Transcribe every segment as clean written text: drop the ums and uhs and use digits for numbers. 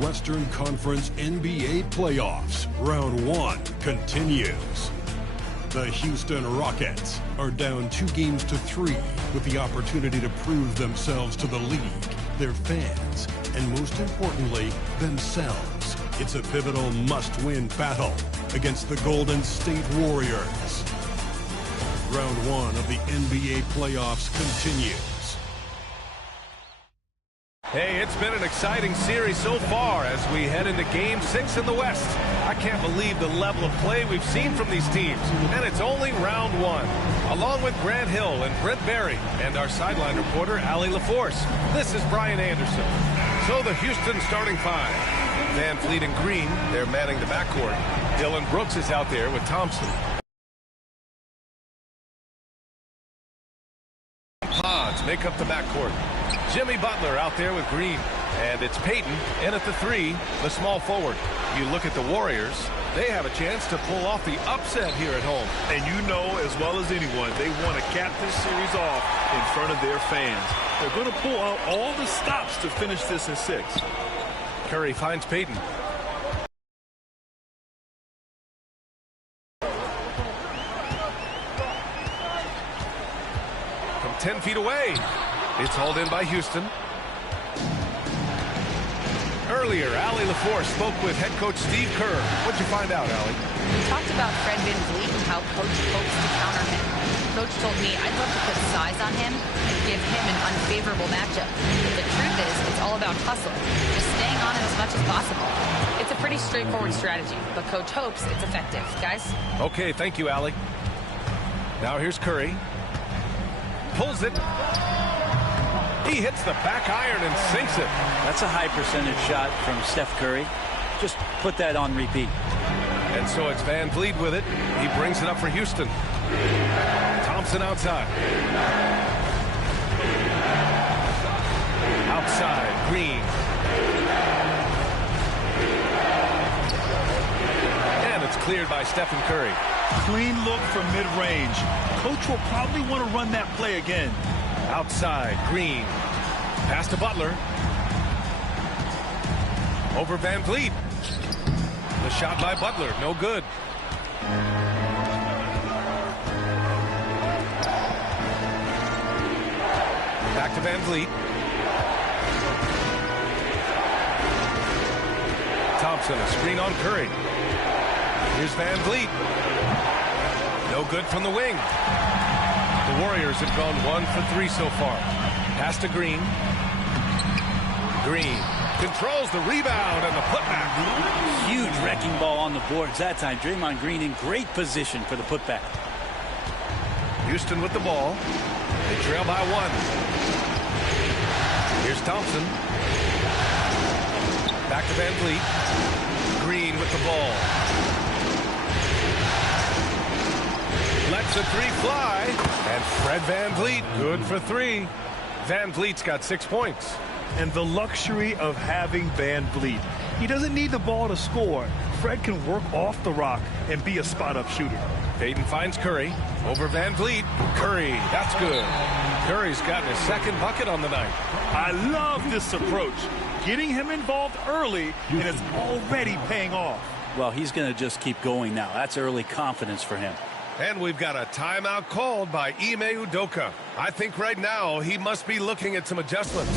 Western Conference NBA playoffs. Round 1 continues. The Houston Rockets are down 2-3 with the opportunity to prove themselves to the league, their fans, and most importantly, themselves. It's a pivotal must-win battle against the Golden State Warriors. Round 1 of the NBA playoffs continues. Hey, it's been an exciting series so far as we head into Game 6 in the West. I can't believe the level of play we've seen from these teams. And it's only round 1. Along with Grant Hill and Brent Barry and our sideline reporter, Allie LaForce, this is Brian Anderson. So the Houston starting five. Van Fleet and Green, they're manning the backcourt. Dillon Brooks is out there with Thompson. Pods make up the backcourt. Jimmy Butler out there with Green. And it's Payton in at the 3, the small forward. You look at the Warriors, they have a chance to pull off the upset here at home. And you know as well as anyone, they want to cap this series off in front of their fans. They're going to pull out all the stops to finish this in 6. Curry finds Payton. From 10 feet away. It's hauled in by Houston. Earlier, Allie LaForce spoke with head coach Steve Kerr. What'd you find out, Allie? We talked about Fred VanVleet and how coach hopes to counter him. Coach told me I'd love to put size on him and give him an unfavorable matchup. But the truth is, it's all about hustle, just staying on him as much as possible. It's a pretty straightforward strategy, but coach hopes it's effective. Guys? Okay, thank you, Allie. Now here's Curry. Pulls it. He hits the back iron and sinks it. That's a high percentage shot from Steph Curry. Just put that on repeat. And so it's Van Vliet with it. He brings it up for Houston. Thompson outside. Outside, Green. And it's cleared by Stephen Curry. Clean look from mid-range. Coach will probably want to run that play again. Outside, Green. Pass to Butler. Over Van Vliet. The shot by Butler, no good. Back to Van Vliet. Thompson, a screen on Curry. Here's Van Vliet. No good from the wing. The Warriors have gone 1 for 3 so far. Pass to Green. Green controls the rebound and the putback. Huge wrecking ball on the boards that time. Draymond Green in great position for the putback. Houston with the ball. They trail by 1. Here's Thompson. Back to Van Vliet. Green with the ball. Lets a 3 fly. And Fred VanVleet, good for 3. Van Vliet's got 6 points. And the luxury of having Van Vliet. He doesn't need the ball to score. Fred can work off the rock and be a spot-up shooter. Payton finds Curry. Over Van Vliet. Curry, that's good. Curry's gotten his 2nd bucket on the night. I love this approach. Getting him involved early, and it's already paying off. Well, he's going to just keep going now. That's early confidence for him. And we've got a timeout called by Ime Udoka. I think right now he must be looking at some adjustments.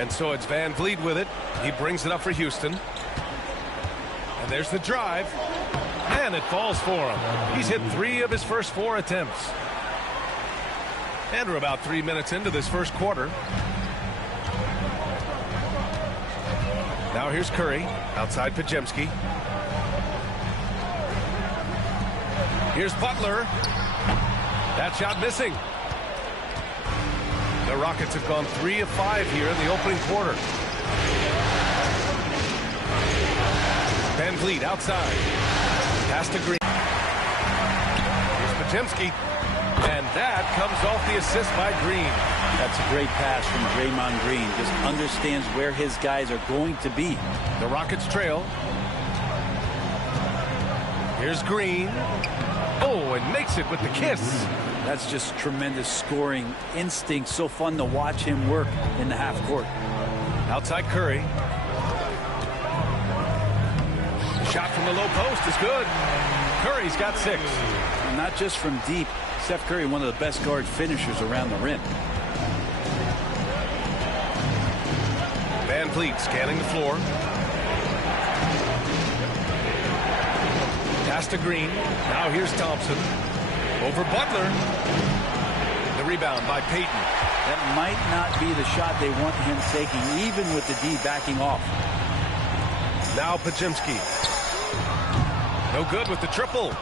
And so it's Van Vliet with it. He brings it up for Houston. And there's the drive. And it falls for him. He's hit 3 of his first 4 attempts. And we're about 3 minutes into this first quarter. Now here's Curry. Outside Podziemski. Here's Butler. That shot missing. The Rockets have gone 3 of 5 here in the opening quarter. Van Vliet outside. Pass to Green. Here's Podziemski. And that comes off the assist by Green. That's a great pass from Draymond Green. Just understands where his guys are going to be. The Rockets trail. Here's Green. Oh, and makes it with the kiss. That's just tremendous scoring instinct. So fun to watch him work in the half court. Outside Curry. The shot from the low post is good. Curry's got 6. And not just from deep. Steph Curry, one of the best guard finishers around the rim. Van Vliet scanning the floor. Pass to Green. Now here's Thompson. Over Butler. The rebound by Payton. That might not be the shot they want him taking, even with the D backing off. Now Podziemski. No good with the triple.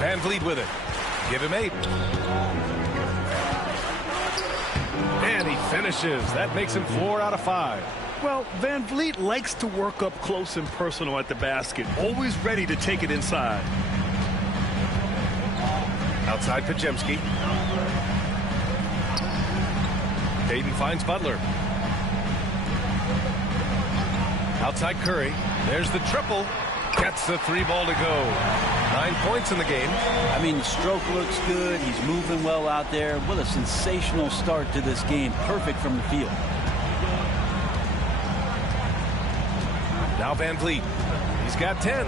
Van Vliet with it. Give him 8. And he finishes. That makes him 4 out of 5. Well, Van Vliet likes to work up close and personal at the basket. Always ready to take it inside. Outside Podziemski. Payton finds Butler. Outside Curry. There's the triple. Gets the 3 ball to go. 9 points in the game. I mean, the stroke looks good. He's moving well out there. What a sensational start to this game. Perfect from the field. Now Van Vliet. He's got 10.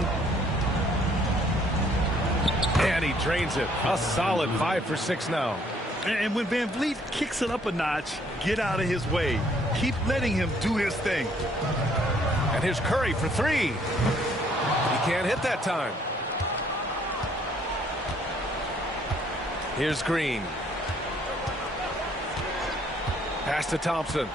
And he drains it. A solid 5 for 6 now. And when Van Vliet kicks it up a notch, get out of his way. Keep letting him do his thing. And here's Curry for 3. He can't hit that time. Here's Green. Pass to Thompson.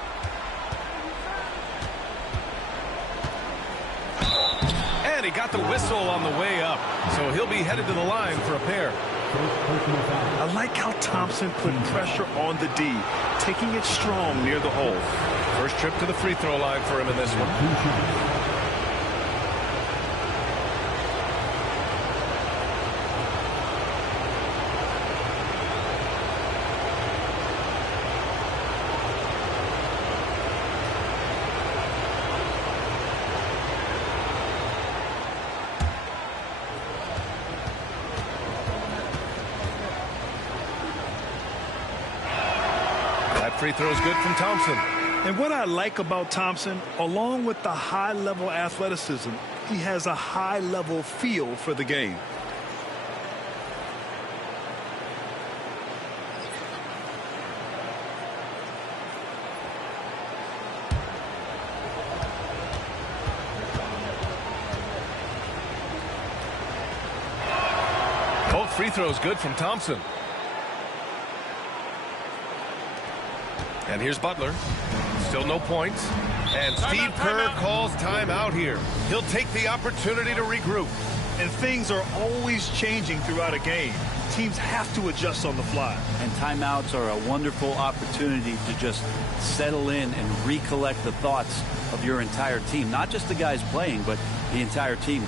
And he got the whistle on the way up. So he'll be headed to the line for a pair. I like how Thompson put pressure on the D, taking it strong near the hole. First trip to the free throw line for him in this one. Free throw is good from Thompson. And what I like about Thompson, along with the high-level athleticism, he has a high-level feel for the game. Both free throws good from Thompson. And here's Butler. Still no points. And Steve Kerr calls timeout here. He'll take the opportunity to regroup. And things are always changing throughout a game. Teams have to adjust on the fly. And timeouts are a wonderful opportunity to just settle in and recollect the thoughts of your entire team. Not just the guys playing, but the entire team.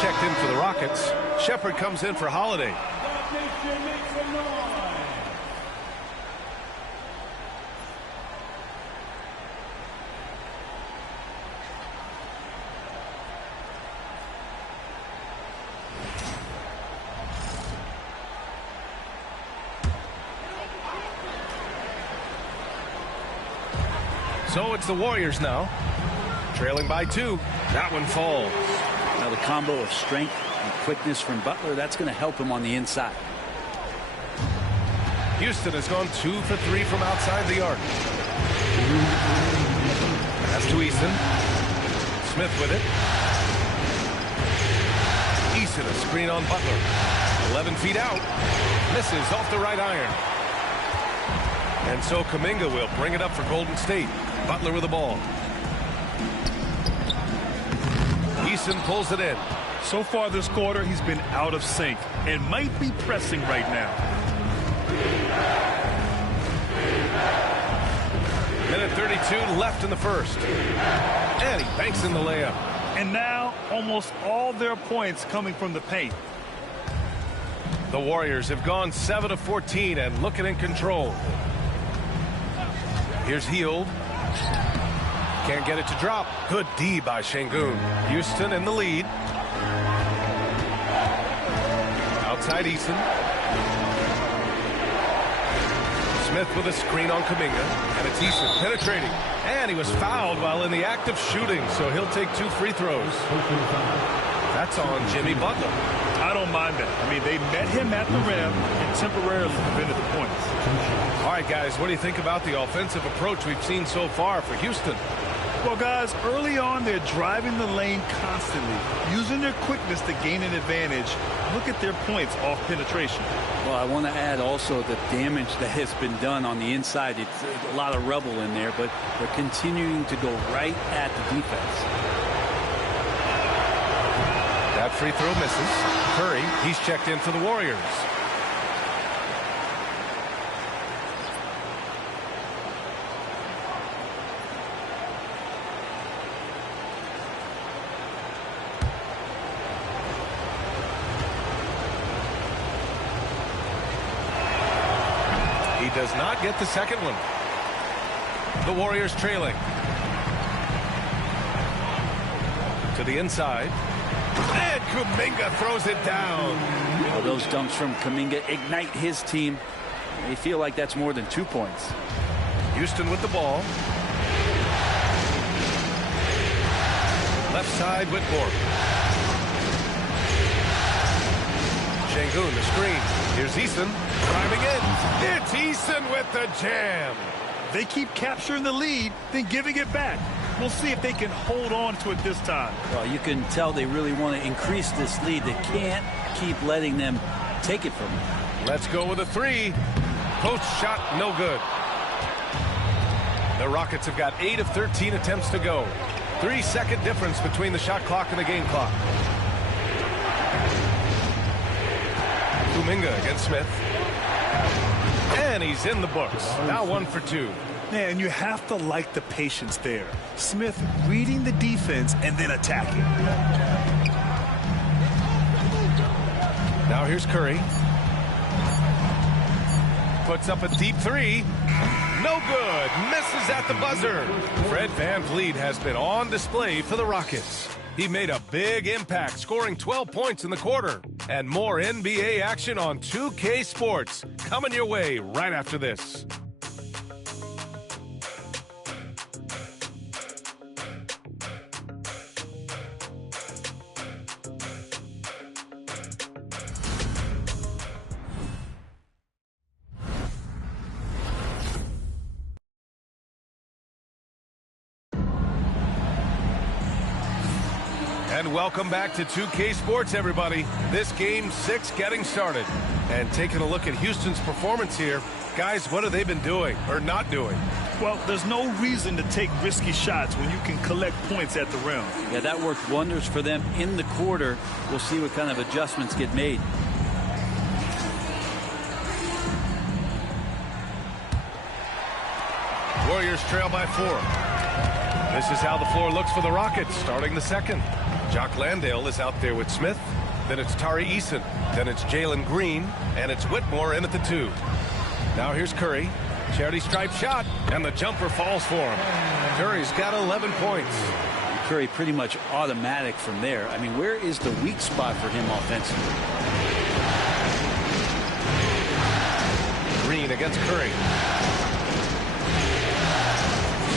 checked in for the Rockets. Shepherd comes in for Holiday. So it's the Warriors now, trailing by 2. That one falls. Now the combo of strength and quickness from Butler, that's going to help him on the inside. Houston has gone 2 for 3 from outside the arc. Pass to Eason. Smith with it. Eason, a screen on Butler. 11 feet out. Misses off the right iron. And so Kuminga will bring it up for Golden State. Butler with the ball. Eason pulls it in. So far this quarter, he's been out of sync and might be pressing right now. Minute 32 left in the first. And he banks in the layup. And now almost all their points coming from the paint. The Warriors have gone 7 of 14 and looking in control. Here's Hield. Can't get it to drop. Good D by Şengün. Houston in the lead. Outside Eason. Smith with a screen on Kuminga. And it's Eason penetrating. And he was fouled while in the act of shooting, so he'll take 2 free throws. That's on Jimmy Butler. I don't mind that. I mean, they met him at the rim and temporarily prevented the points. All right, guys, what do you think about the offensive approach we've seen so far for Houston? Well, guys, early on, they're driving the lane constantly, using their quickness to gain an advantage. Look at their points off penetration. Well, I want to add also the damage that has been done on the inside. It's a lot of rubble in there, but they're continuing to go right at the defense. That free throw misses. Curry, he's checked in for the Warriors. He does not get the second one. The Warriors trailing. To the inside. And Kuminga throws it down. Well, those dunks from Kuminga ignite his team. They feel like that's more than 2 points. Houston with the ball. Left side, Whitmore. Şengün, the screen. Here's Eason driving in. It's Eason with the jam. They keep capturing the lead, then giving it back. We'll see if they can hold on to it this time. Well, you can tell they really want to increase this lead. They can't keep letting them take it from them. Let's go with a 3. Post shot, no good. The Rockets have got 8 of 13 attempts to go. 3-second difference between the shot clock and the game clock. Kuminga against Smith. And he's in the books. Now 1 for 2. Yeah, and you have to like the patience there. Smith reading the defense and then attacking. Now here's Curry. Puts up a deep 3. No good. Misses at the buzzer. Fred VanVleet has been on display for the Rockets. He made a big impact, scoring 12 points in the quarter. And more NBA action on 2K Sports coming your way right after this. And welcome back to 2K Sports, everybody. This Game 6 getting started. And taking a look at Houston's performance here. Guys, what have they been doing or not doing? Well, there's no reason to take risky shots when you can collect points at the rim. Yeah, that worked wonders for them in the quarter. We'll see what kind of adjustments get made. Warriors trail by 4. This is how the floor looks for the Rockets starting the second. Jock Landale is out there with Smith. Then it's Tari Eason. Then it's Jalen Green. And it's Whitmore in at the 2. Now here's Curry. Charity stripe shot. And the jumper falls for him. Curry's got 11 points. Curry pretty much automatic from there. I mean, where is the weak spot for him offensively? Green against Curry.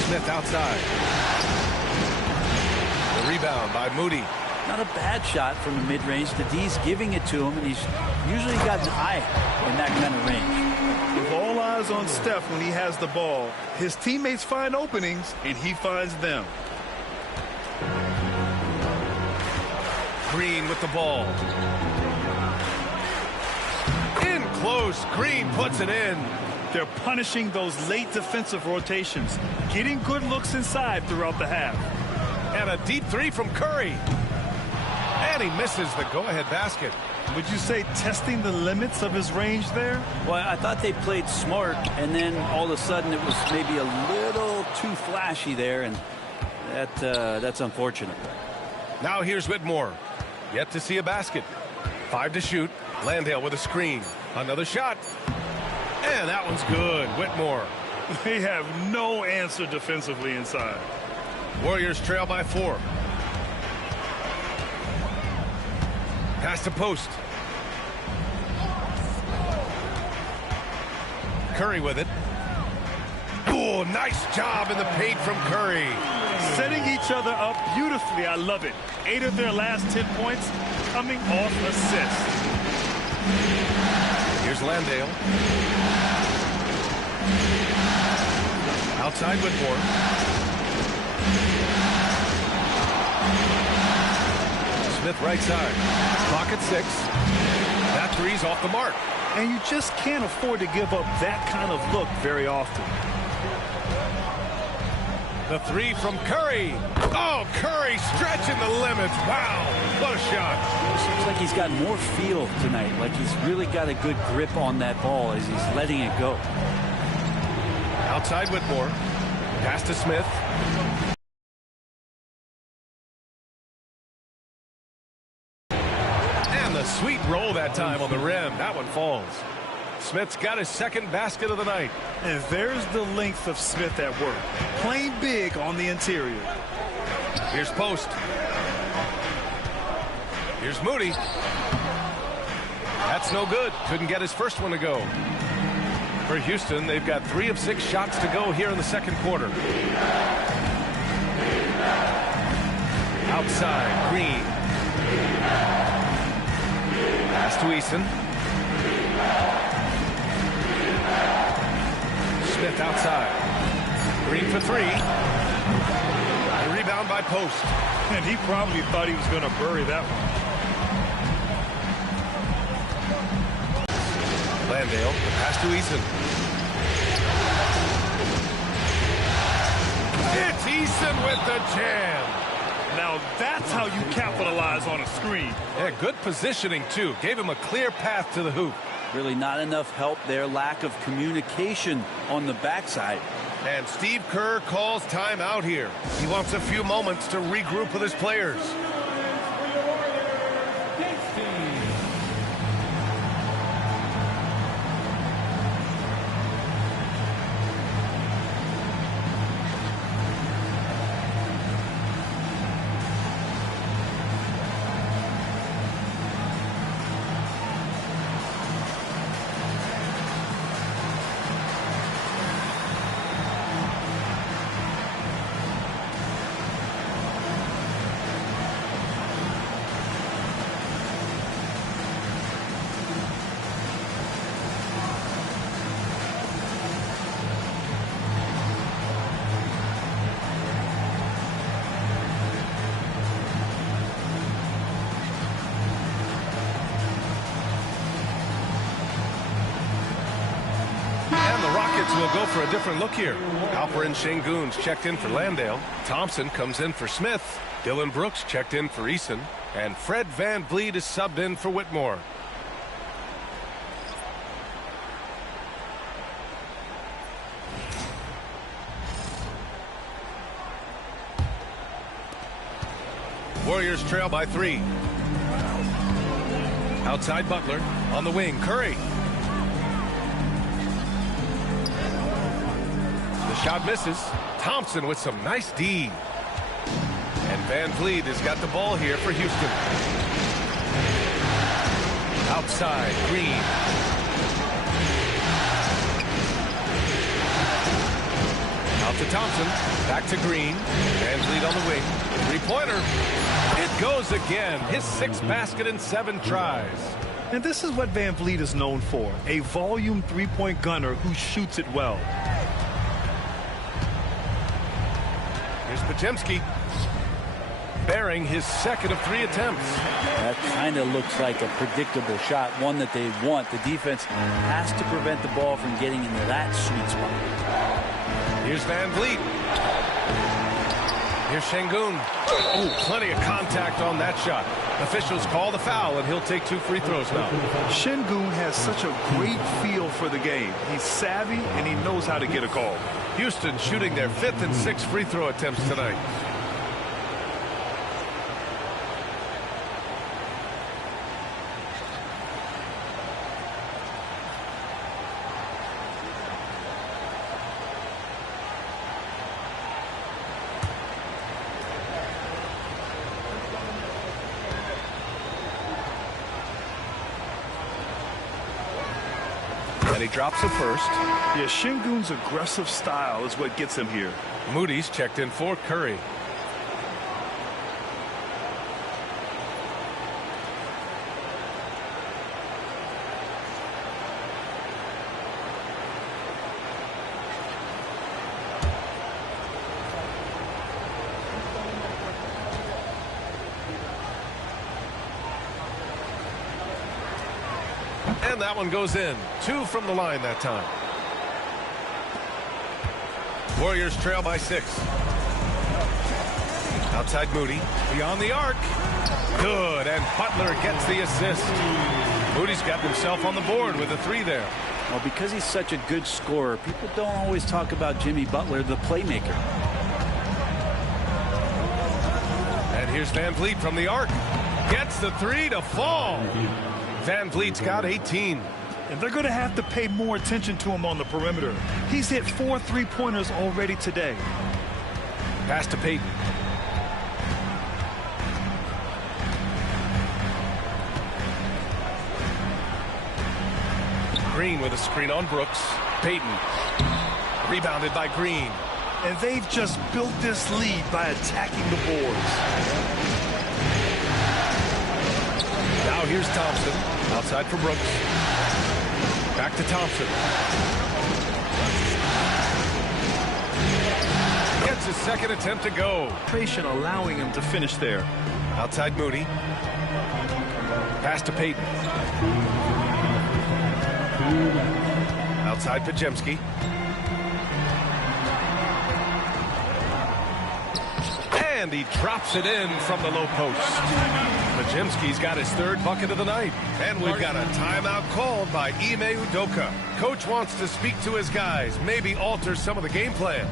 Smith outside. The rebound by Moody. Not a bad shot from the mid-range. The D's giving it to him, and he's usually got an eye in that kind of range. With all eyes on Steph when he has the ball, his teammates find openings, and he finds them. Green with the ball. In close. Green puts it in. They're punishing those late defensive rotations, getting good looks inside throughout the half. And a deep 3 from Curry. And he misses the go-ahead basket. Would you say testing the limits of his range there? Well, I thought they played smart, and then all of a sudden it was maybe a little too flashy there, and that's unfortunate. Now here's Whitmore. Yet to see a basket. 5 to shoot. Landale with a screen. Another shot. And that one's good. Whitmore. They have no answer defensively inside. Warriors trail by 4. Pass to post. Curry with it. Oh, nice job in the paint from Curry. Setting each other up beautifully. I love it. 8 of their last 10 points coming off assists. Here's Landale. Outside Whitmore. Smith right side. Clock at 6. That 3's off the mark. And you just can't afford to give up that kind of look very often. The 3 from Curry. Oh, Curry stretching the limits. Wow, what a shot. Seems like he's got more feel tonight, like he's really got a good grip on that ball as he's letting it go. Outside Whitmore. Pass to Smith. And the sweet roll that time on the rim. That one falls. Smith's got his second basket of the night. And there's the length of Smith at work. Playing big on the interior. Here's Post. Here's Moody. That's no good. Couldn't get his first one to go. For Houston, they've got 3 of 6 shots to go here in the second quarter. Outside, Green. Pass to Eason. Smith outside. Green for 3. The rebound by Post. And he probably thought he was going to bury that one. Landale, the pass to Eason. It's Eason with the jam. Now that's how you capitalize on a screen. Yeah, good positioning, too. Gave him a clear path to the hoop. Really not enough help there. Lack of communication on the backside. And Steve Kerr calls timeout here. He wants a few moments to regroup with his players. Will go for a different look here. Alperen Sengun's checked in for Landale. Thompson comes in for Smith. Dylan Brooks checked in for Eason. And Fred VanVleet is subbed in for Whitmore. Warriors trail by 3. Outside Butler. On the wing, Curry. The shot misses. Thompson with some nice D. And Van Vliet has got the ball here for Houston. Outside, Green. Out to Thompson. Back to Green. Van Vliet on the wing. Three-pointer. It goes again. His 6th basket in 7 tries. And this is what Van Vliet is known for, a volume three-point gunner who shoots it well. Here's Podziemski. Bearing his 2nd of 3 attempts. That kind of looks like a predictable shot, one that they want. The defense has to prevent the ball from getting into that sweet spot. Here's Van Vliet. Here's Şengün. Oh, plenty of contact on that shot. Officials call the foul, and he'll take 2 free throws now. Şengün has such a great feel for the game. He's savvy, and he knows how to get a call. Houston shooting their 5th and 6th free throw attempts tonight. And he drops it first. Yeah, Şengün's aggressive style is what gets him here. Moody's checked in for Curry. And that one goes in. 2 from the line that time. Warriors trail by 6. Outside Moody. Beyond the arc. Good. And Butler gets the assist. Moody's got himself on the board with a 3 there. Well, because he's such a good scorer, people don't always talk about Jimmy Butler, the playmaker. And here's Van Vliet from the arc. Gets the 3 to fall. Van Vliet's got 18. And they're going to have to pay more attention to him on the perimeter. He's hit 4 3-pointers already today. Pass to Payton. Green with a screen on Brooks. Payton. Rebounded by Green. And they've just built this lead by attacking the boards. Now here's Thompson. Outside for Brooks. Back to Thompson. Gets his 2nd attempt to go. Patient allowing him to finish there. Outside Moody. Pass to Payton. Outside Podziemski. And he drops it in from the low post. Podziemski's got his 3rd bucket of the night. And we've got a timeout called by Ime Udoka. Coach wants to speak to his guys, maybe alter some of the game plan.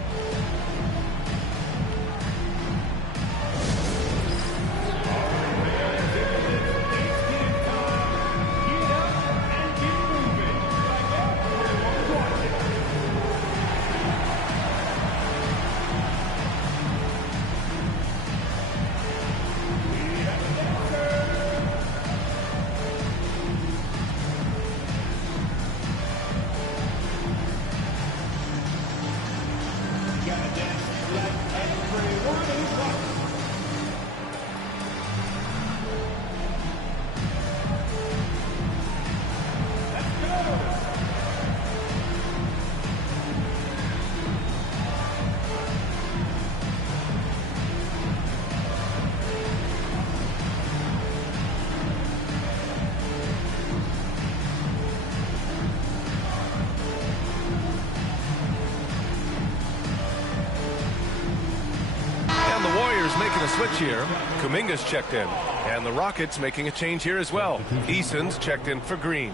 Making a switch here. Kuminga's checked in. And the Rockets making a change here as well. Eason's checked in for Green.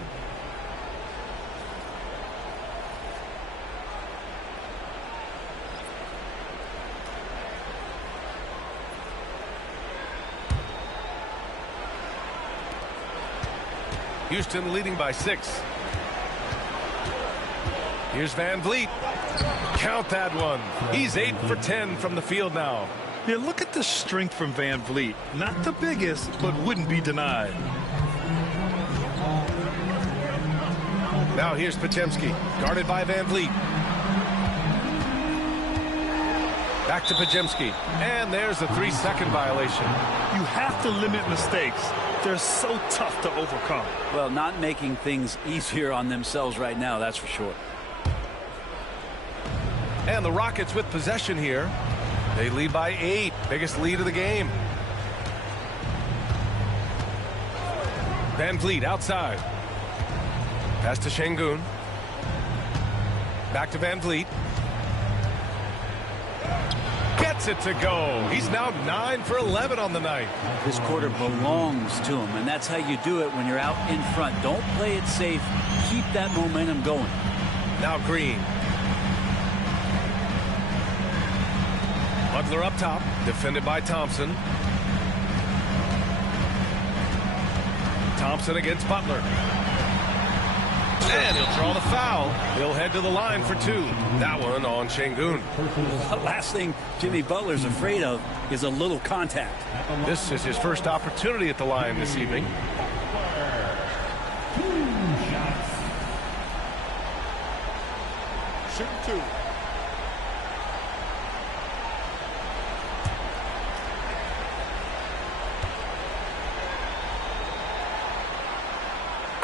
Houston leading by 6. Here's Van Vliet. Count that one. He's 8 for 10 from the field now. Yeah, look at the strength from Van Vliet. Not the biggest, but wouldn't be denied. Now here's Podziemski, guarded by Van Vliet. Back to Podziemski, and there's a 3-second violation. You have to limit mistakes. They're so tough to overcome. Well, not making things easier on themselves right now, that's for sure. And the Rockets with possession here. They lead by 8, biggest lead of the game. Van Vliet outside. Pass to Şengün. Back to Van Vliet. Gets it to go. He's now 9 for 11 on the night. This quarter belongs to him, and that's how you do it when you're out in front. Don't play it safe. Keep that momentum going. Now Green. Butler up top, defended by Thompson. Thompson against Butler. And he'll draw the foul. He'll head to the line for 2. That one on Şengün. The last thing Jimmy Butler's afraid of is a little contact. This is his first opportunity at the line this evening. Shoot 2.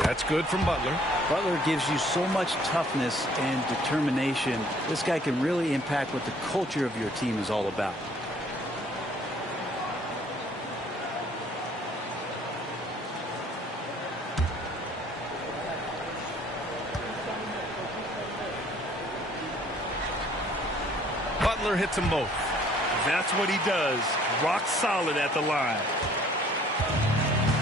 That's good from Butler. Butler gives you so much toughness and determination. This guy can really impact what the culture of your team is all about. Butler hits them both. That's what he does. Rock solid at the line.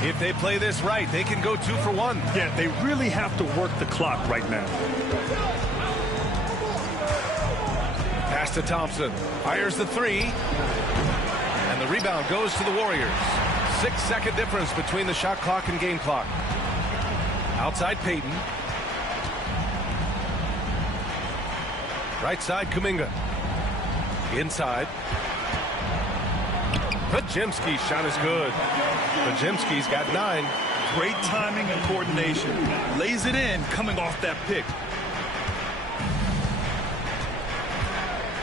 If they play this right, they can go 2 for 1. Yeah, they really have to work the clock right now. Pass to Thompson. Fires the 3. And the rebound goes to the Warriors. 6-second difference between the shot clock and game clock. Outside Payton. Right side Kuminga. Inside. Podziemski's shot is good. Podziemski's got 9. Great timing and coordination. Lays it in coming off that pick.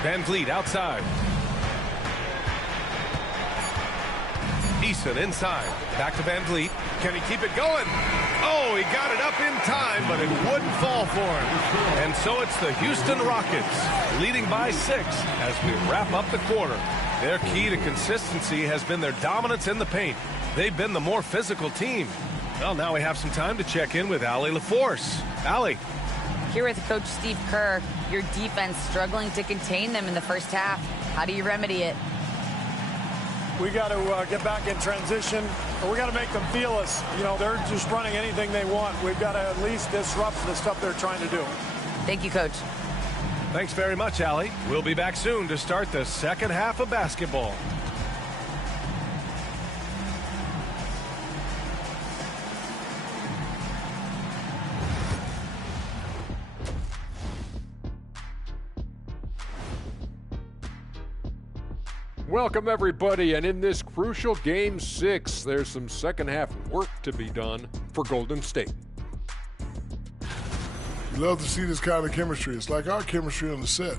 Van Vliet outside. Eason inside. Back to Van Vliet. Can he keep it going? Oh, he got it up in time, but it wouldn't fall for him. And so it's the Houston Rockets leading by 6 as we wrap up the quarter. Their key to consistency has been their dominance in the paint. They've been the more physical team. Well, now we have some time to check in with Allie LaForce. Allie. Here with Coach Steve Kerr, your defense struggling to contain them in the first half. How do you remedy it? We got to get back in transition. We got to make them feel us. You know, they're just running anything they want. We've got to at least disrupt the stuff they're trying to do. Thank you, Coach. Thanks very much, Allie. We'll be back soon to start the second half of basketball. Welcome, everybody, and in this crucial Game 6, there's some second-half work to be done for Golden State. You love to see this kind of chemistry. It's like our chemistry on the set.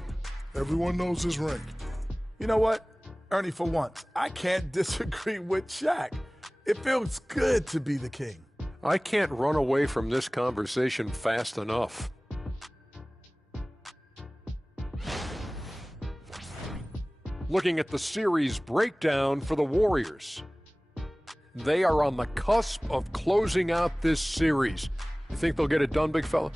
Everyone knows his rank. You know what, Ernie, for once, I can't disagree with Shaq. It feels good to be the king. I can't run away from this conversation fast enough. Looking at the series breakdown for the Warriors. They are on the cusp of closing out this series. You think they'll get it done, big fella?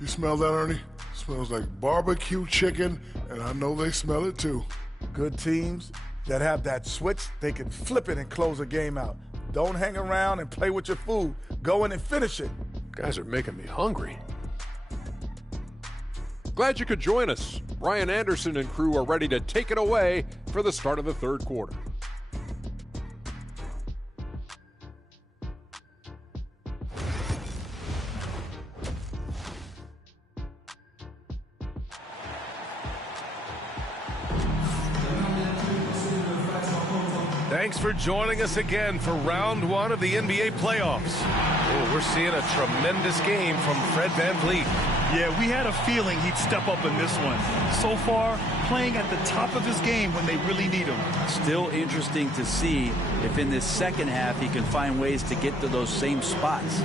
You smell that, Ernie? It smells like barbecue chicken, and I know they smell it too. Good teams that have that switch, they can flip it and close a game out. Don't hang around and play with your food. Go in and finish it. Guys are making me hungry. Glad you could join us. Ryan Anderson and crew are ready to take it away for the start of the third quarter. Thanks for joining us again for round one of the NBA playoffs. Oh, we're seeing a tremendous game from Fred VanVleet. Yeah, we had a feeling he'd step up in this one. So far, playing at the top of his game when they really need him. Still interesting to see if in this second half he can find ways to get to those same spots.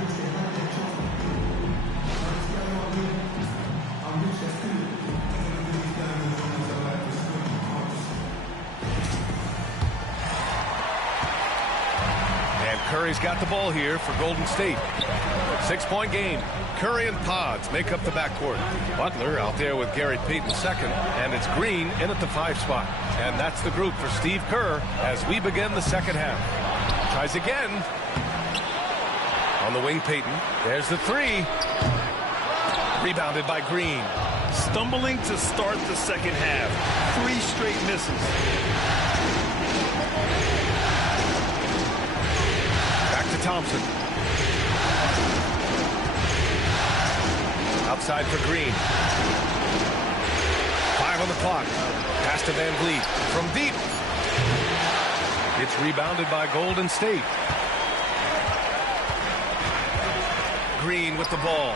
Curry's got the ball here for Golden State. 6-point game. Curry and Pods make up the backcourt. Butler out there with Gary Payton second, and it's Green in at the 5 spot. And that's the group for Steve Kerr as we begin the second half. Tries again. On the wing, Payton. There's the 3. Rebounded by Green. Stumbling to start the second half. 3 straight misses. Thompson. Outside for Green. 5 on the clock. Pass to VanVleet from deep. It's rebounded by Golden State. Green with the ball.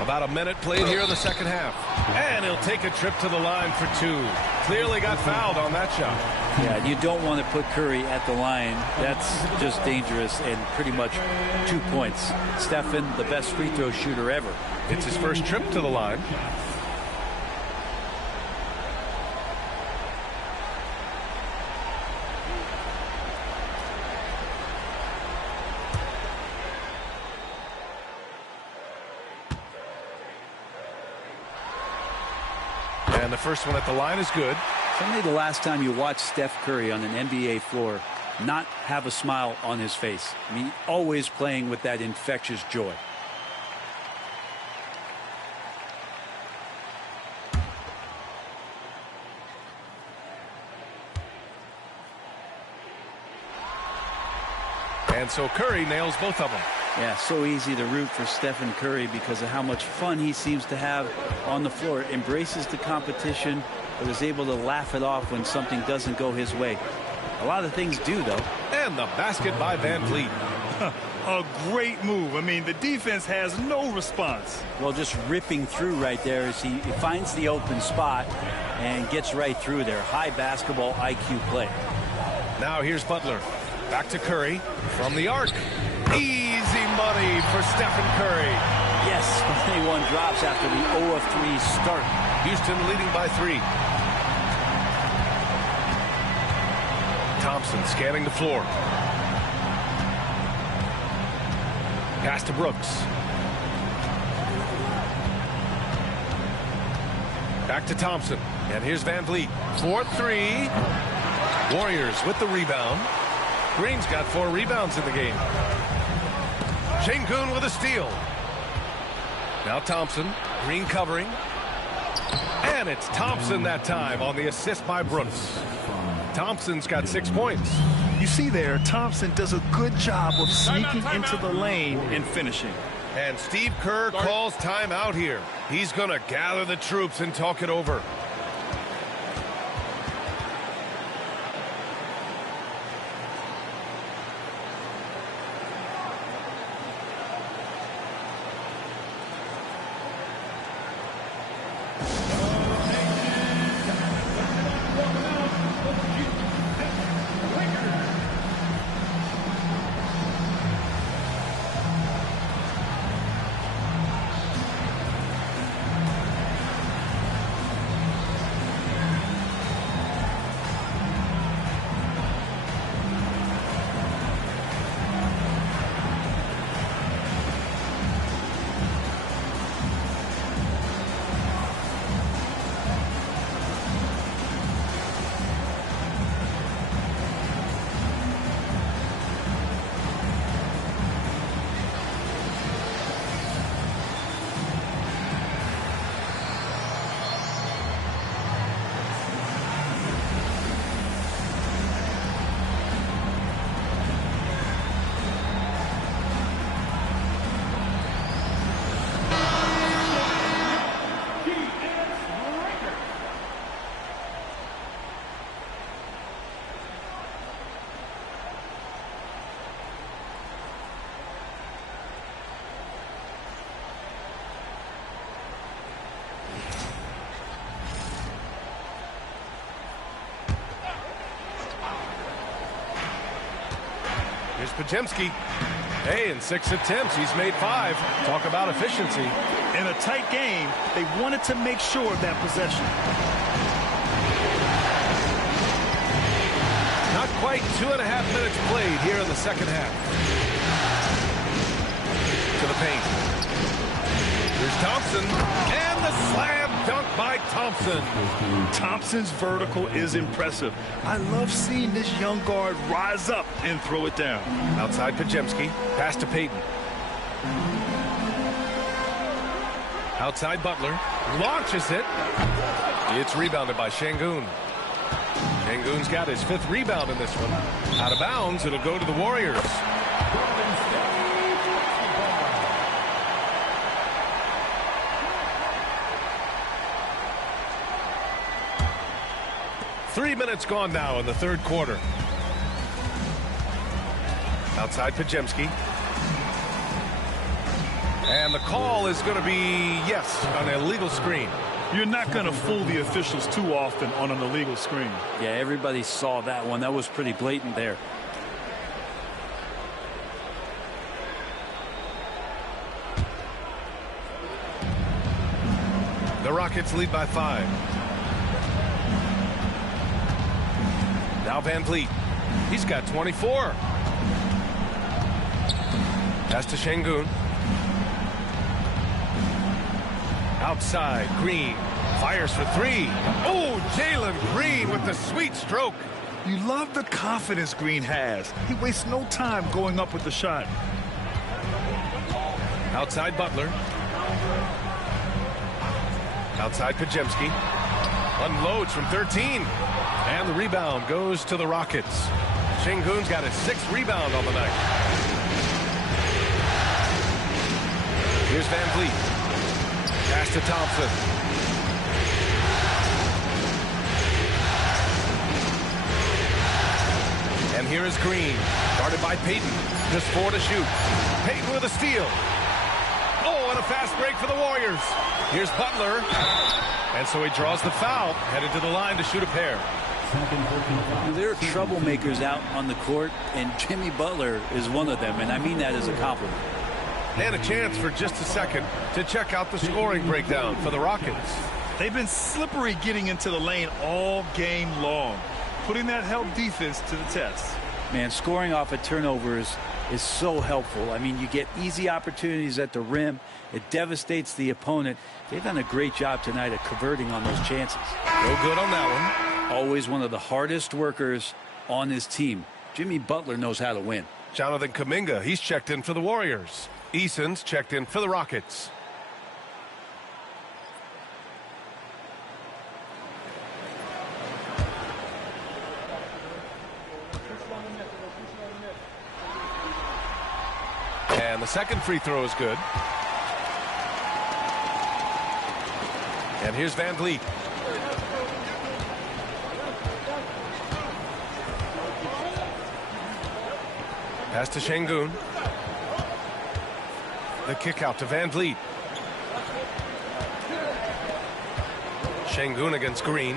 About a minute played here in the second half. And he'll take a trip to the line for 2. Clearly got fouled on that shot. Yeah, you don't want to put Curry at the line. That's just dangerous and pretty much 2 points. Stephen, the best free throw shooter ever. It's his first trip to the line. And the first one at the line is good. Certainly the last time you watched Steph Curry on an NBA floor not have a smile on his face. I mean, always playing with that infectious joy. And so Curry nails both of them. Yeah, so easy to root for Stephen Curry because of how much fun he seems to have on the floor. Embraces the competition, but is able to laugh it off when something doesn't go his way. A lot of things do, though. And the basket by VanVleet. A great move. I mean, the defense has no response. Well, just ripping through right there as he finds the open spot and gets right through there. High basketball IQ play. Now here's Butler. Back to Curry from the arc. Easy money for Stephen Curry. Yes, 21 drops after the 0 of 3 start. Houston leading by 3. Thompson scanning the floor. Pass to Brooks. Back to Thompson. And here's VanVleet. 4-3. Warriors with the rebound. Green's got 4 rebounds in the game. Sengun with a steal. Now Thompson. Green covering. And it's Thompson that time on the assist by Brooks. Thompson's got 6 points. You see there, Thompson does a good job of sneaking into the lane and finishing. And Steve Kerr calls timeout here. He's going to gather the troops and talk it over. Podziemski. Hey, in 6 attempts, he's made 5. Talk about efficiency. In a tight game, they wanted to make sure of that possession. Not quite 2.5 minutes played here in the second half. To the paint. Here's Thompson. And the slam dunk by Thompson. Thompson's vertical is impressive. I love seeing this young guard rise up and throw it down. Outside Podziemski. Pass to Payton. Outside Butler. Launches it. It's rebounded by Şengün. Şengün's got his 5th rebound in this one. Out of bounds. It'll go to the Warriors. Three minutes gone now in the third quarter. Outside Podziemski. And the call is going to be, yes, an illegal screen. You're not going to fool the officials too often on an illegal screen. Yeah, everybody saw that one. That was pretty blatant there. The Rockets lead by 5. Now Van Vliet. He's got 24. Pass to Şengün. Outside, Green fires for 3. Oh, Jalen Green with the sweet stroke. You love the confidence Green has. He wastes no time going up with the shot. Outside Butler. Outside Podziemski. Unloads from 13. And the rebound goes to the Rockets. Şengün's got his 6th rebound on the night. Here's Van Vliet. Pass to Thompson. And here is Green. Guarded by Payton. Just 4 to shoot. Payton with a steal. Oh, and a fast break for the Warriors. Here's Butler. And so he draws the foul. Headed to the line to shoot a pair. There are troublemakers out on the court, and Jimmy Butler is one of them, and I mean that as a compliment. And a chance for just a second to check out the scoring breakdown for the Rockets. They've been slippery getting into the lane all game long, putting that help defense to the test. Man, scoring off of turnovers is so helpful. I mean, you get easy opportunities at the rim. It devastates the opponent. They've done a great job tonight at converting on those chances. No good on that one. Always one of the hardest workers on his team. Jimmy Butler knows how to win. Jonathan Kuminga, he's checked in for the Warriors. Eason's checked in for the Rockets. And the second free throw is good. And here's Van Vliet. Pass to Şengün. The kick out to Van Vliet. Şengün against Green.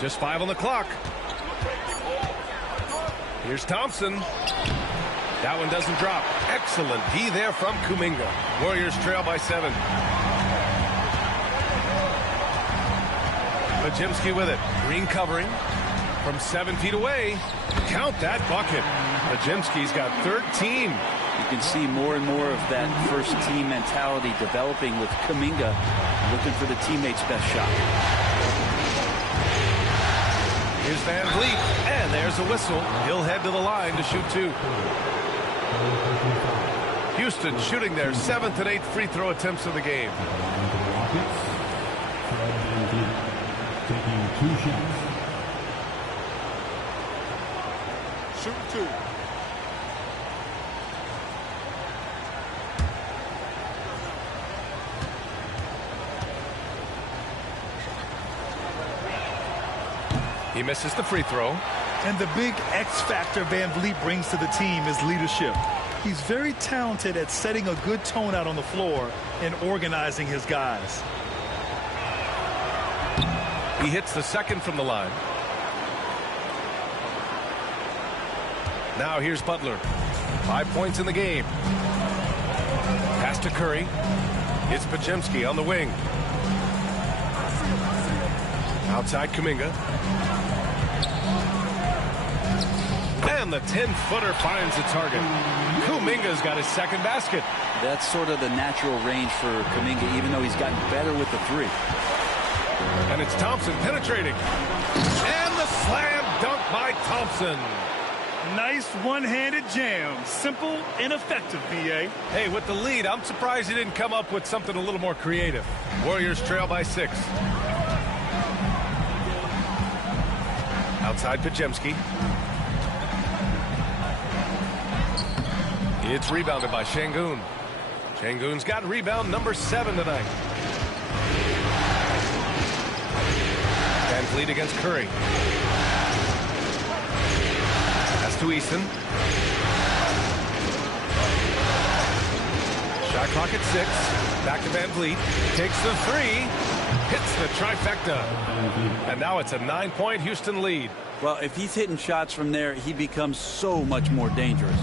Just 5 on the clock. Here's Thompson. That one doesn't drop. Excellent D there from Kuminga. Warriors trail by 7. Podziemski with it. Green covering from 7 feet away. Count that bucket. Podziemski's got 13. You can see more and more of that first team mentality developing with Kuminga looking for the teammate's best shot. Here's Van Vliet, and there's a whistle. He'll head to the line to shoot 2. Houston shooting their 7th and 8th free throw attempts of the game. Taking 2 shots. Shoot 2. He misses the free throw. And the big X factor Van Vliet brings to the team is leadership. He's very talented at setting a good tone out on the floor and organizing his guys. He hits the second from the line. Now here's Butler. 5 points in the game. Pass to Curry. It's Podziemski on the wing. Outside Kuminga. And the 10-footer finds the target. Kuminga's got his second basket. That's sort of the natural range for Kuminga, even though he's gotten better with the three. And it's Thompson penetrating. And the slam dunk by Thompson. Nice one-handed jam. Simple and effective, B.A. Hey, with the lead, I'm surprised he didn't come up with something a little more creative. Warriors trail by 6. Outside Podziemski. It's rebounded by Şengün. Şengün's got rebound number 7 tonight. Van Vliet against Curry. Pass to Easton. Shot clock at 6. Back to Van Vliet. Takes the 3. Hits the trifecta. And now it's a 9-point Houston lead. Well, if he's hitting shots from there, he becomes so much more dangerous.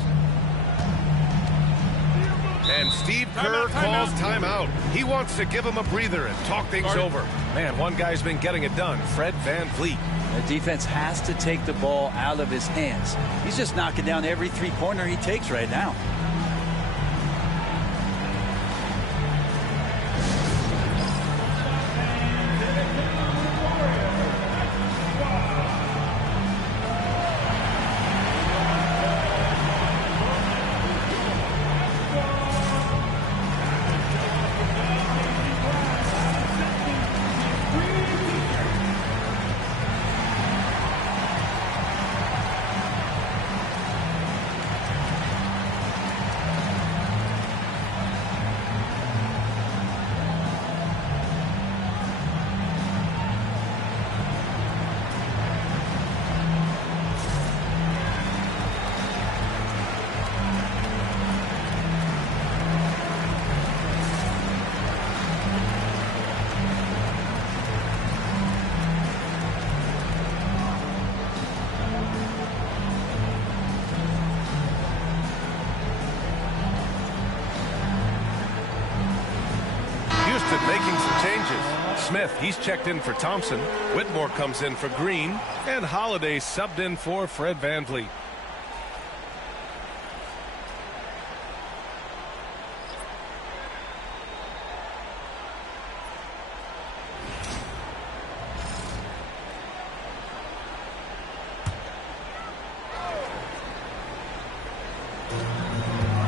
And Steve Kerr calls timeout. He wants to give him a breather and talk things over. Man, one guy's been getting it done, Fred Van Vliet. The defense has to take the ball out of his hands. He's just knocking down every three-pointer he takes right now. Making some changes. Smith, he's checked in for Thompson. Whitmore comes in for Green. And Holiday subbed in for Fred Van Vliet.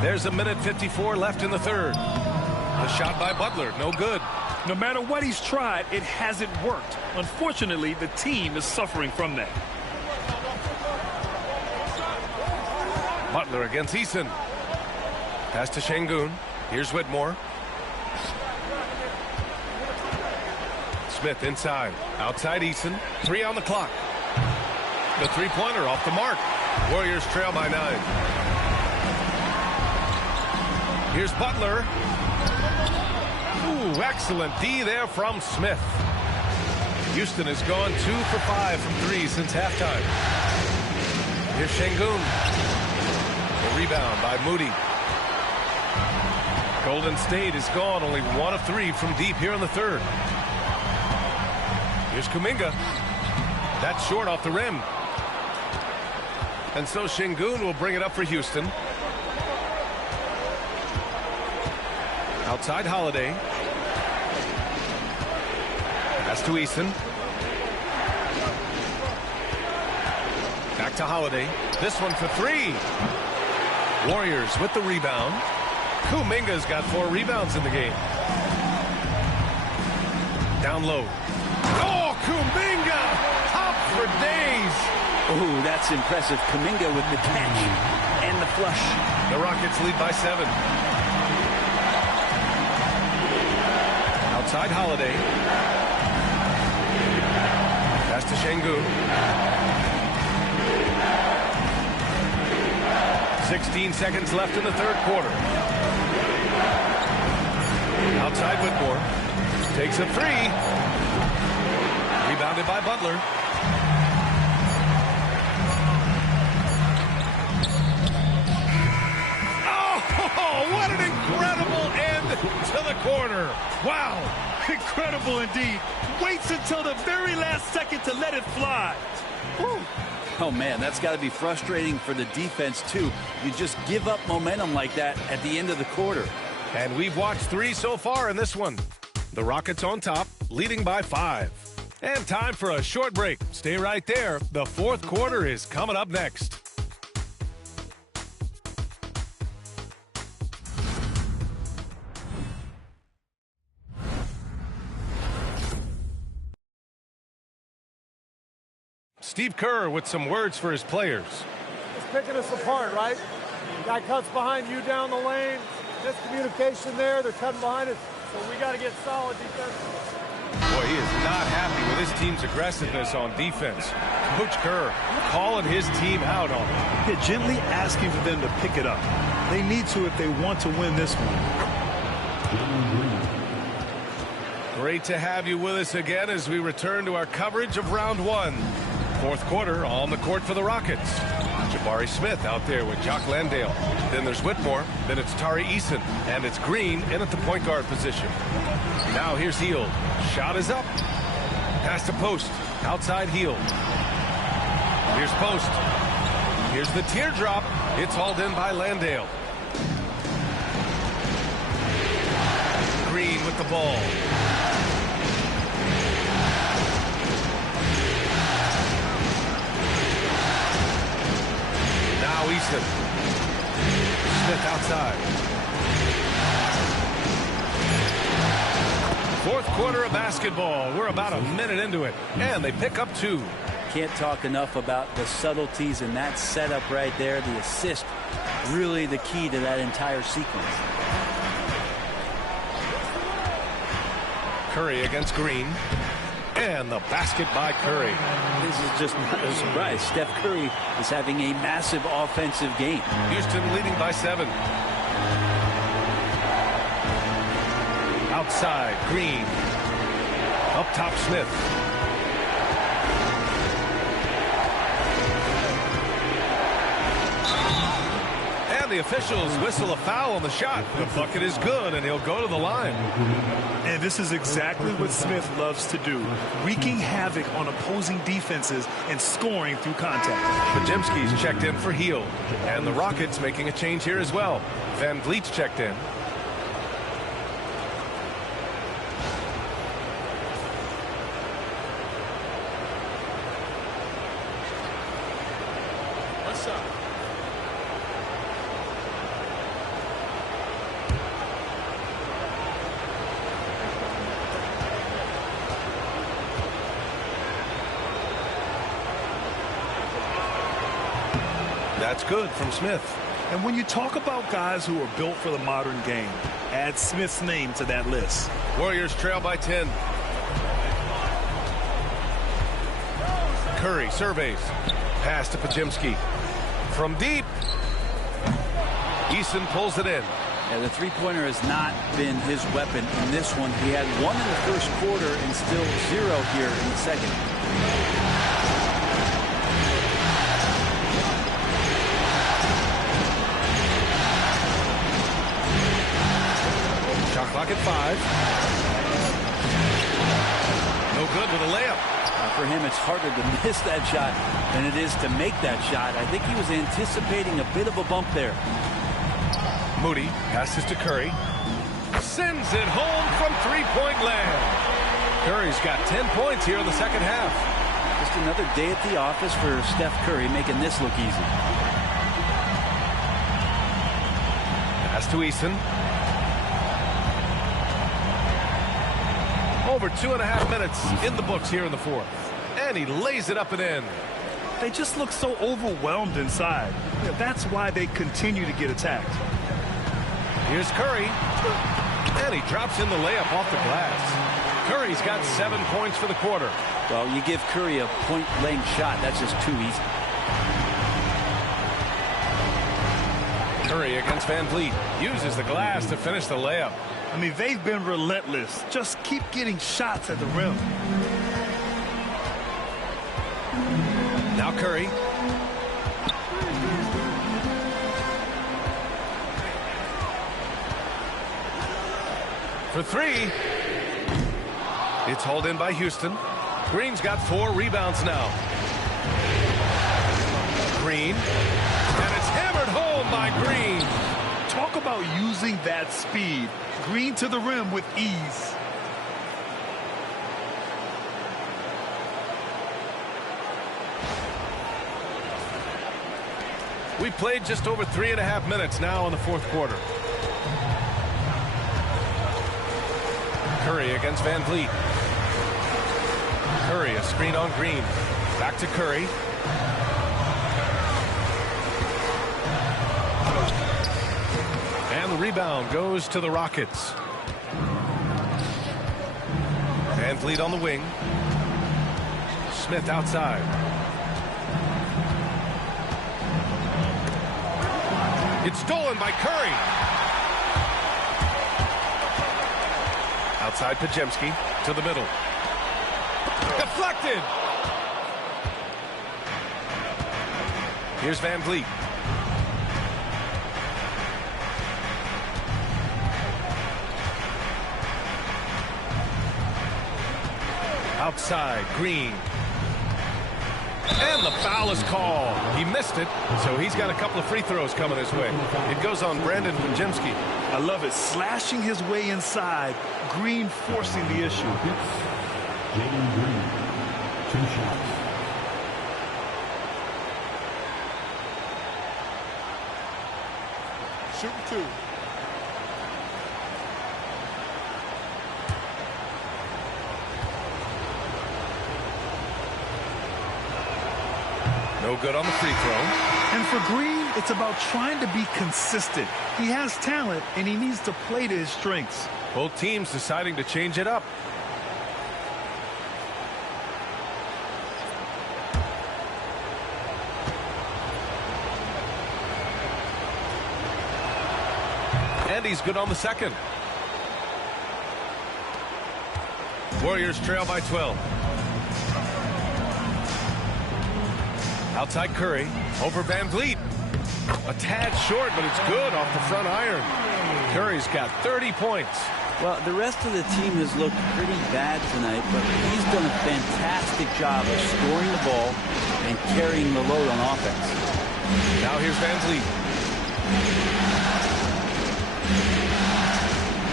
There's a minute 54 left in the third. The shot by Butler, no good. No matter what he's tried, it hasn't worked. Unfortunately, the team is suffering from that. Butler against Eason. Pass to Şengün. Here's Whitmore. Smith inside. Outside Eason. 3 on the clock. The three-pointer off the mark. Warriors trail by 9. Here's Butler. Ooh, excellent D there from Smith. Houston has gone 2 for 5 from 3 since halftime. Here's Şengün. The rebound by Moody. Golden State has gone only 1 of 3 from deep here in the third. Here's Kuminga. That's short off the rim. And so Şengün will bring it up for Houston. Outside Holiday. Pass to Eason. Back to Holiday. This one for 3. Warriors with the rebound. Kuminga's got 4 rebounds in the game. Down low. Oh, Kuminga! Top for days! Oh, that's impressive. Kuminga with the catch and the flush. The Rockets lead by 7. Outside Holiday. Pass to Şengün. 16 seconds left in the third quarter. Outside Whitmore. Takes a 3. Rebounded by Butler. corner. Wow, incredible indeed. Waits until the very last second to let it fly. Woo. Oh, man, that's got to be frustrating for the defense, too. You just give up momentum like that at the end of the quarter. And we've watched 3 so far in this one. The Rockets on top, leading by 5. And time for a short break. Stay right there. The fourth quarter is coming up next. Steve Kerr with some words for his players. It's picking us apart, right? Guy cuts behind you down the lane. Miscommunication there. They're cutting behind us. So we got to get solid defensively. Boy, he is not happy with his team's aggressiveness on defense. Coach Kerr calling his team out on it. Yeah, gently asking for them to pick it up. They need to if they want to win this one. Great to have you with us again as we return to our coverage of round 1. Fourth quarter on the court for the Rockets. Jabari Smith out there with Jock Landale. Then there's Whitmore. Then it's Tari Eason. And it's Green in at the point guard position. Now here's Hield. Shot is up. Pass to Post. Outside Hield. Here's Post. Here's the teardrop. It's hauled in by Landale. Green with the ball. Now Easton. Smith outside. Fourth quarter of basketball. We're about a minute into it, and they pick up 2. Can't talk enough about the subtleties in that setup right there. The assist, really the key to that entire sequence. Curry against Green. And the basket by Curry. This is just not a surprise. Steph Curry is having a massive offensive game. Houston leading by 7. Outside, Green. Up top, Smith. And the officials whistle a foul on the shot. The bucket is good, and he'll go to the line. And this is exactly what Smith loves to do, wreaking havoc on opposing defenses and scoring through contact. Podziemski's checked in for Hield. And the Rockets making a change here as well. Van Vliet's checked in. What's up? That's good from Smith. And when you talk about guys who are built for the modern game, add Smith's name to that list. Warriors trail by 10. Curry surveys. Pass to Podziemski. From deep. Eason pulls it in. Yeah, the three-pointer has not been his weapon in this one. He had 1 in the first quarter and still 0 here in the second. Shot clock at 5. No good with a layup. For him, it's harder to miss that shot than it is to make that shot. I think he was anticipating a bit of a bump there. Moody passes to Curry. Sends it home from three-point land. Curry's got 10 points here in the second half. Just another day at the office for Steph Curry, making this look easy. Pass to Eason. Over 2.5 minutes in the books here in the fourth. And he lays it up and in. They just look so overwhelmed inside. Yeah, that's why they continue to get attacked. Here's Curry. And he drops in the layup off the glass. Curry's got 7 points for the quarter. Well, you give Curry a point-blank shot. That's just too easy. Curry against Van Vliet. Uses the glass to finish the layup. I mean, they've been relentless. Just keep getting shots at the rim. Now Curry. for three. It's hauled in by Houston. Green's got 4 rebounds now. Green. And it's hammered home by Green. Talk about using that speed. Green to the rim with ease. We played just over 3.5 minutes now in the fourth quarter. Curry against Van Vliet. Curry, a screen on Green. Back to Curry. And the rebound goes to the Rockets. Van Vliet on the wing. Smith outside. It's stolen by Curry. Outside Podziemski to the middle. Deflected. Here's Van Vliet. Outside, Green. And the foul is called. He missed it, so he's got a couple of free throws coming his way. It goes on Brandon Podziemski. I love it. Slashing his way inside. Green forcing the issue. Jalen Green, 2 shots. Shooting 2. No good on the free throw. And for Green, it's about trying to be consistent. He has talent, and he needs to play to his strengths. Both teams deciding to change it up. And he's good on the second. Warriors trail by 12. Outside Curry, over Van Vliet. A tad short, but it's good off the front iron. Curry's got 30 points. Well, the rest of the team has looked pretty bad tonight, but he's done a fantastic job of scoring the ball and carrying the load on offense. Now here's Van Vliet.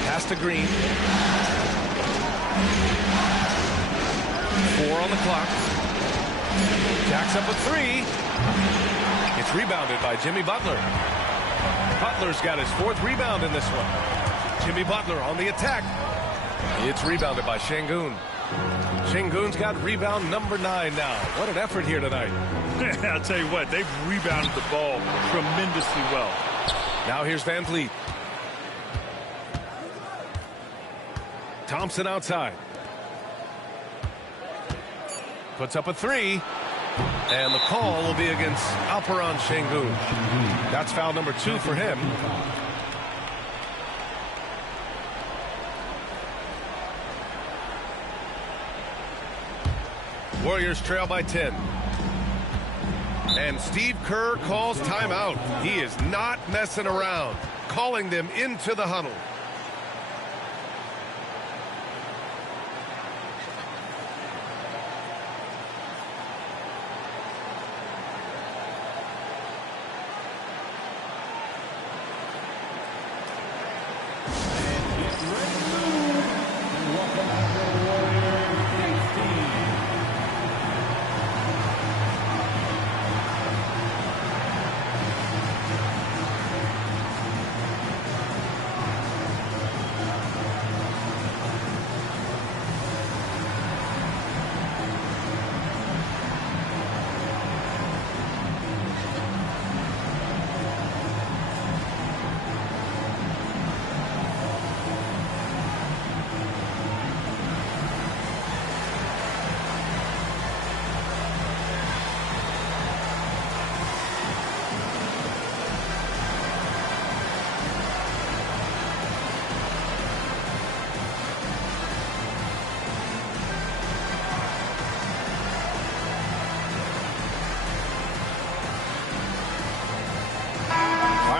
Pass to Green. 4 on the clock. Jacks up a 3. It's rebounded by Jimmy Butler. Butler's got his 4th rebound in this one. Jimmy Butler on the attack. It's rebounded by Şengün. Şengün's got rebound number 9 now. What an effort here tonight. I'll tell you what, they've rebounded the ball tremendously well. Now here's Van Vliet. Thompson outside. Puts up a 3. And the call will be against Alperen Şengün. That's foul number 2 for him. Warriors trail by 10. And Steve Kerr calls timeout. He is not messing around, calling them into the huddle.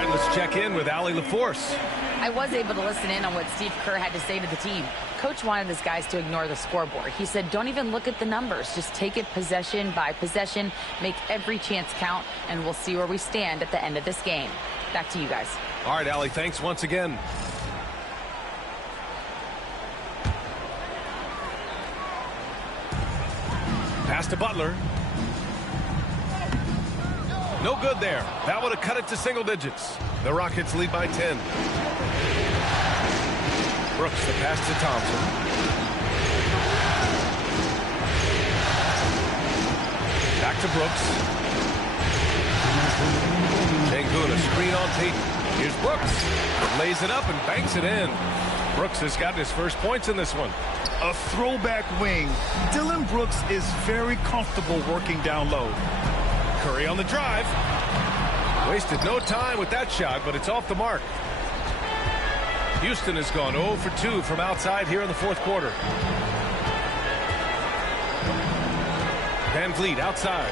Let's check in with Allie LaForce. I was able to listen in on what Steve Kerr had to say to the team. Coach wanted his guys to ignore the scoreboard. He said, don't even look at the numbers. Just take it possession by possession, make every chance count, and we'll see where we stand at the end of this game. Back to you guys. All right, Allie, thanks once again. Pass to Butler. No good there. That would have cut it to single digits. The Rockets lead by 10. Brooks, the pass to Thompson. Back to Brooks. Sengun, a screen on Payton. Here's Brooks. Lays it up and banks it in. Brooks has gotten his first points in this one. A throwback wing. Dillon Brooks is very comfortable working down low. Curry on the drive. Wasted no time with that shot, but it's off the mark. Houston has gone 0 for 2 from outside here in the fourth quarter. Van Vliet outside.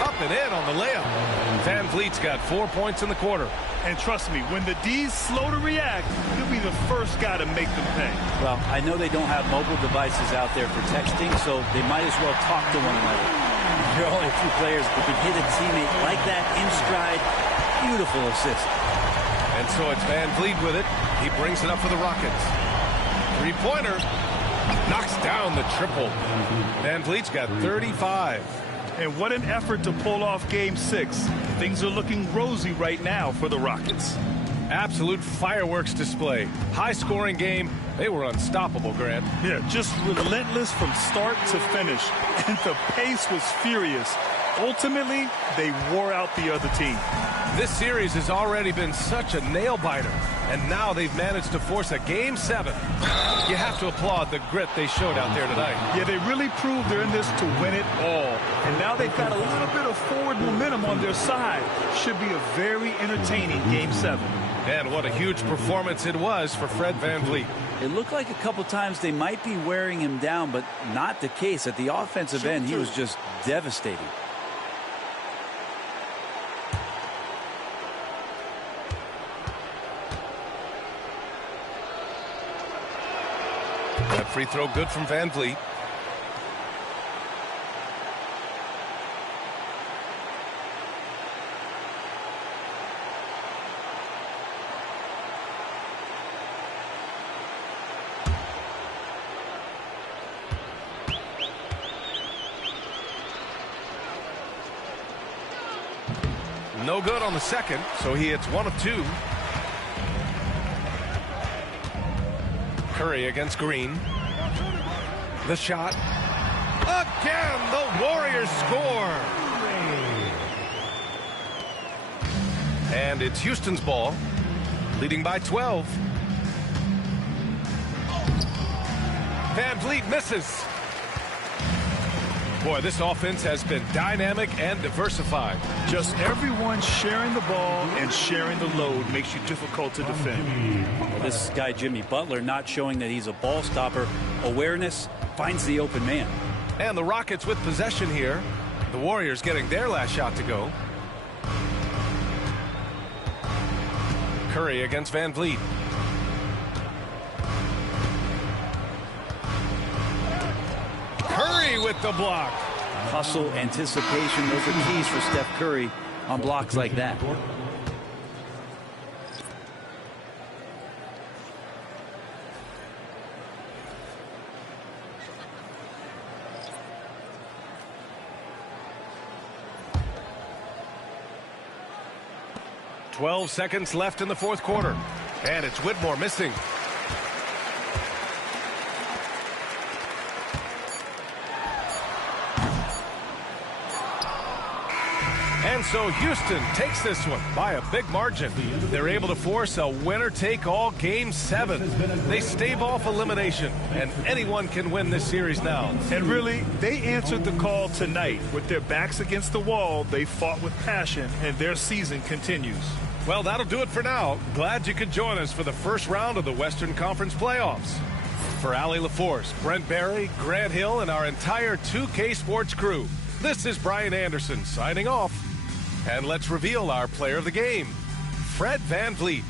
Up and in on the layup. Van Vliet's got 4 points in the quarter. And trust me, when the D's slow to react, he'll be the first guy to make them pay. Well, I know they don't have mobile devices out there for texting, so they might as well talk to one another. There are only a few players that can hit a teammate like that in stride. Beautiful assist. And so it's Van Vliet with it. He brings it up for the Rockets. Three-pointer. Knocks down the triple. Van Vliet's got 35. And what an effort to pull off Game 6. Things are looking rosy right now for the Rockets. Absolute fireworks display. High-scoring game. They were unstoppable, Grant. Yeah, just relentless from start to finish. And the pace was furious. Ultimately, they wore out the other team. This series has already been such a nail-biter, and now they've managed to force a Game 7. You have to applaud the grit they showed out there tonight. Yeah, they really proved they're in this to win it all. And now they've got a little bit of forward momentum on their side. Should be a very entertaining Game 7. And what a huge performance it was for Fred VanVleet. It looked like a couple times they might be wearing him down, but not the case. At the offensive end, he was just devastating. That free throw good from VanVleet. No good on the second, so he hits 1 of 2. Curry against Green. The shot. Again, the Warriors score. And it's Houston's ball, leading by 12. VanVleet misses. Boy, this offense has been dynamic and diversified. Just everyone sharing the ball and sharing the load makes you difficult to defend. Well, this guy, Jimmy Butler, not showing that he's a ball stopper. Awareness, finds the open man. And the Rockets with possession here. The Warriors getting their last shot to go. Curry against VanVleet. Curry with the block. Hustle, anticipation, those are keys for Steph Curry on blocks like that. .12 seconds left in the fourth quarter. And it's Whitmore missing. And so Houston takes this one by a big margin. They're able to force a winner-take-all Game 7. They stave off elimination, and anyone can win this series now. And really, they answered the call tonight. With their backs against the wall, they fought with passion, and their season continues. Well, that'll do it for now. Glad you could join us for the first round of the Western Conference playoffs. For Allie LaForce, Brent Barry, Grant Hill, and our entire 2K Sports crew, This is Brian Anderson signing off. And let's reveal our player of the game, Fred VanVleet.